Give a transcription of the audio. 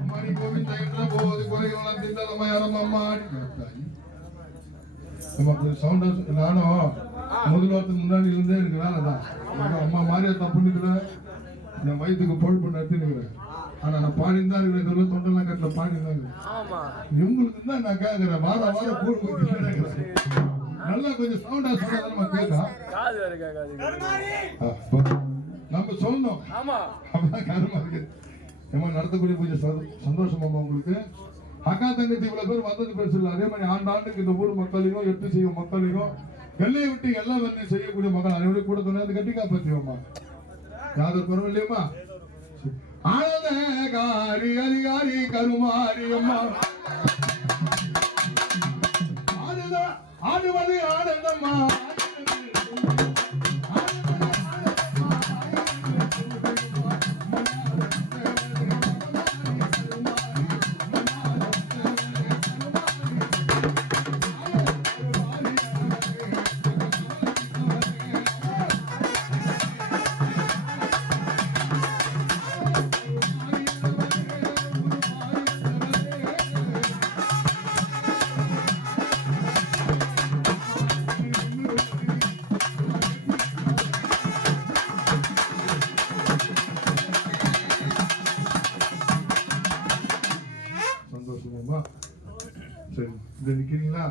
அம்மாடி கோவிந்த என்ற போது குறைகள் திண்டலம்மா யாரம்மா சவுண்டா நானும் முதல் வாரத்துக்கு முன்னாடி இருந்தே எனக்கு வேலை தான் அம்மா மாதிரியா தப்புன்னுக்கிறேன் நான் வயிற்றுக்கு பொழுப்பு நடத்தினுக்கிறேன் ஆனா நான் பாடிதான் இருக்கிறேன் தொண்டெல்லாம் கட்டில பாடிதான் உங்களுக்கு தான் நான் கேட்கிறேன் வாரம் வாரம் கூடு நல்லா கொஞ்சம் சவுண்டா சொன்னா கேட்கா நம்ம சொல்லணும் ஏமா நடத்தக்கூடிய கொஞ்சம் சந்தோஷமாமா உங்களுக்கு அக்கா தங்கச்சி இவ்வளவு பேர் வந்தது பேசல அதே மாதிரி ஆண்டாண்டுக்கு இந்த ஊர் மக்களையும் எட்டு செய்யும் மக்களையும் எல்லையை விட்டு எல்லாம் வந்து செய்யக்கூடிய மக்கள் அனைவரும் கூட சொன்னது கட்டி காப்பாற்றியோம்மா யாதொரு குறவு இல்லையம்மா ஆனத காரி அதிகாரி கருமாரி அம்மா ஆடுவது ஆனந்தம்மா சந்தோஷமா சரி இந்த நிக்கிறீங்களா